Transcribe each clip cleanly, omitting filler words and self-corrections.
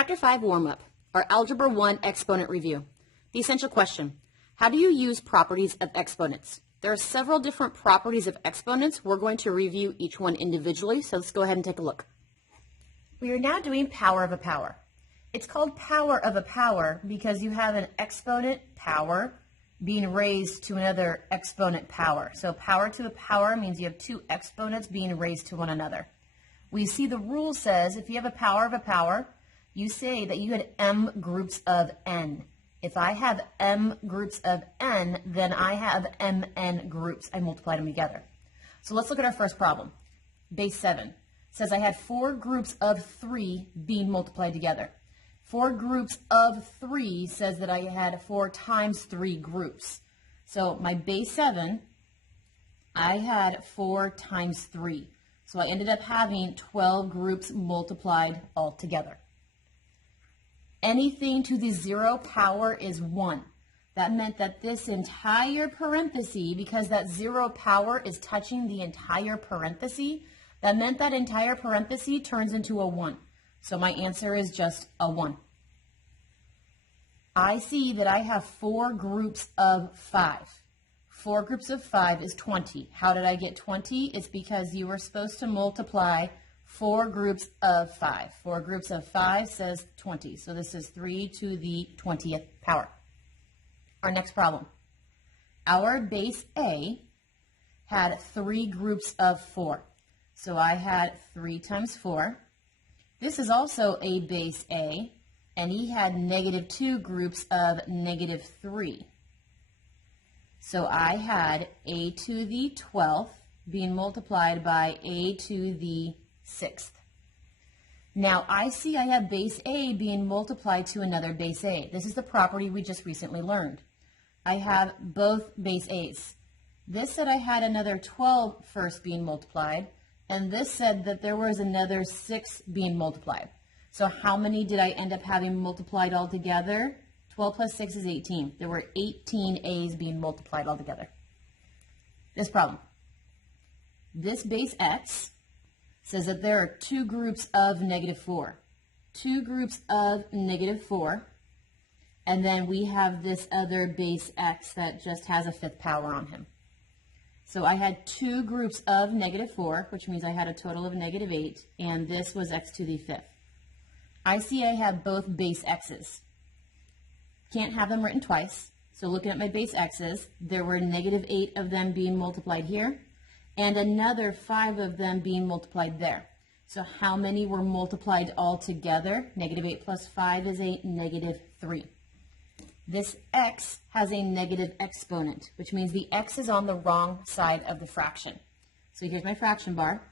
Chapter 5 warm-up, our Algebra 1 exponent review. The essential question, how do you use properties of exponents? There are several different properties of exponents. We're going to review each one individually, so let's go ahead and take a look. We are now doing power of a power. It's called power of a power because you have an exponent power being raised to another exponent power. So power to a power means you have two exponents being raised to one another. We see the rule says if you have a power of a power, you say that you had m groups of n. If I have m groups of n, then I have mn groups. I multiplied them together. So let's look at our first problem. Base 7 says I had 4 groups of 3 being multiplied together. 4 groups of 3 says that I had 4 times 3 groups. So my base 7, I had 4 times 3. So I ended up having 12 groups multiplied all together. Anything to the 0 power is 1. That meant that this entire parenthesis, because that 0 power is touching the entire parenthesis, that meant that entire parenthesis turns into a 1. So my answer is just a 1. I see that I have 4 groups of 5. 4 groups of 5 is 20. How did I get 20? It's because you were supposed to multiply 4 groups of 5. 4 groups of 5 says 20. So this is 3 to the 20th power. Our next problem. Our base A had 3 groups of 4. So I had 3 times 4. This is also a base A, and he had -2 groups of -3. So I had a to the 12th being multiplied by a to the 6th. Now I see I have base A being multiplied to another base A. This is the property we just recently learned. I have both base A's. This said I had another 12 first being multiplied, and this said that there was another 6 being multiplied. So how many did I end up having multiplied all together? 12 plus 6 is 18. There were 18 A's being multiplied all together. This problem. This base X says that there are 2 groups of -4. 2 groups of -4. And then we have this other base X that just has a 5th power on him. So I had 2 groups of -4, which means I had a total of -8, and this was X to the 5th. I see I have both base X's. Can't have them written twice. So looking at my base X's, there were -8 of them being multiplied here, and another 5 of them being multiplied there. So how many were multiplied all together? -8 plus 5 is a -3. This X has a negative exponent, which means the X is on the wrong side of the fraction. So here's my fraction bar.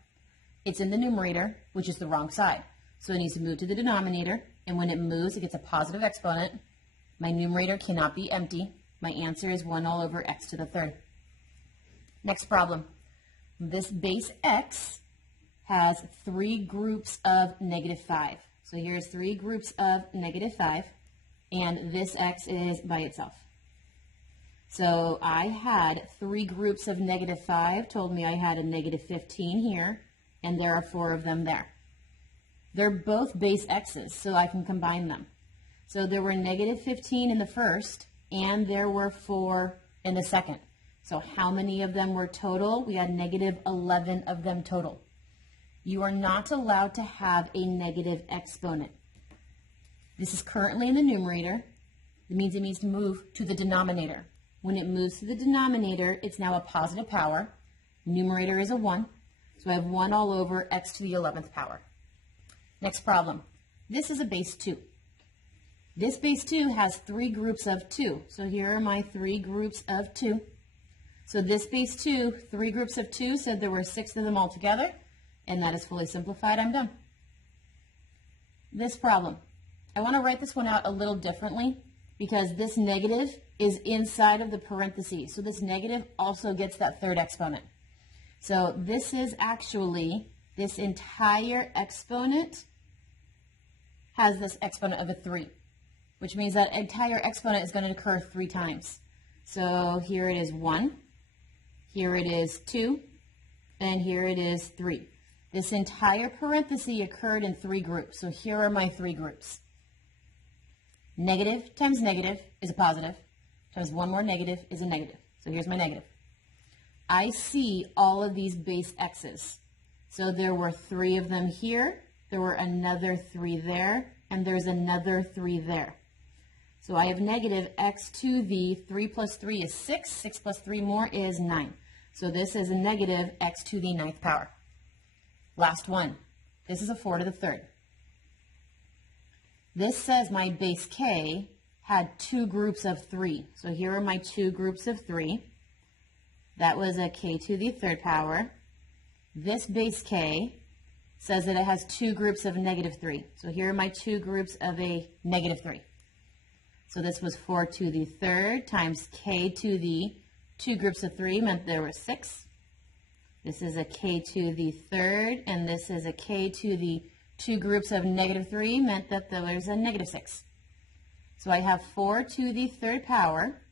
It's in the numerator, which is the wrong side. So it needs to move to the denominator, and when it moves, it gets a positive exponent. My numerator cannot be empty. My answer is 1 all over x to the 3rd. Next problem. This base X has 3 groups of -5. So here's 3 groups of -5, and this X is by itself. So I had 3 groups of -5, told me I had a -15 here, and there are 4 of them there. They're both base X's, so I can combine them. So there were -15 in the first, and there were 4 in the second. So how many of them were total? We had -11 of them total. You are not allowed to have a negative exponent. This is currently in the numerator. It means it needs to move to the denominator. When it moves to the denominator, it's now a positive power. Numerator is a 1. So I have 1 all over x to the 11th power. Next problem. This is a base 2. This base 2 has 3 groups of 2. So here are my 3 groups of 2. So this base 2, 3 groups of 2, said there were 6 of them all together, and that is fully simplified. I'm done. This problem. I want to write this one out a little differently because this negative is inside of the parentheses. So this negative also gets that 3rd exponent. So this is actually, this entire exponent has this exponent of a 3, which means that entire exponent is going to occur 3 times. So here it is 1, here it is 2, and here it is 3. This entire parenthesis occurred in 3 groups. So here are my 3 groups. Negative times negative is a positive, times one more negative is a negative. So here's my negative. I see all of these base x's. So there were 3 of them here, there were another 3 there, and there's another 3 there. So I have negative x to the 3 plus 3 is 6, 6 plus 3 more is 9. So this is a negative x to the 9th power. Last one. This is a 4 to the 3rd. This says my base k had 2 groups of 3. So here are my 2 groups of 3. That was a k to the 3rd power. This base k says that it has 2 groups of negative 3. So here are my 2 groups of a negative 3. So this was 4 to the 3rd times k to the 2 groups of 3 meant there were 6. This is a k to the 3rd, and this is a k to the 2 groups of negative 3 meant that there was a negative 6. So I have 4 to the 3rd power.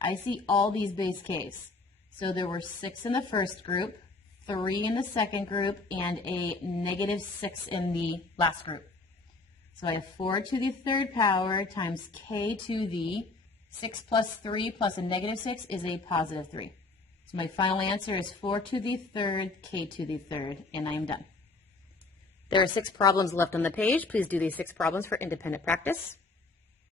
I see all these base k's. So there were 6 in the first group, 3 in the second group, and a negative 6 in the last group. So I have 4 to the 3rd power times k to the 6 plus 3 plus a negative 6 is a positive 3. So my final answer is 4 to the 3rd, k to the 3rd, and I am done. There are 6 problems left on the page. Please do these 6 problems for independent practice.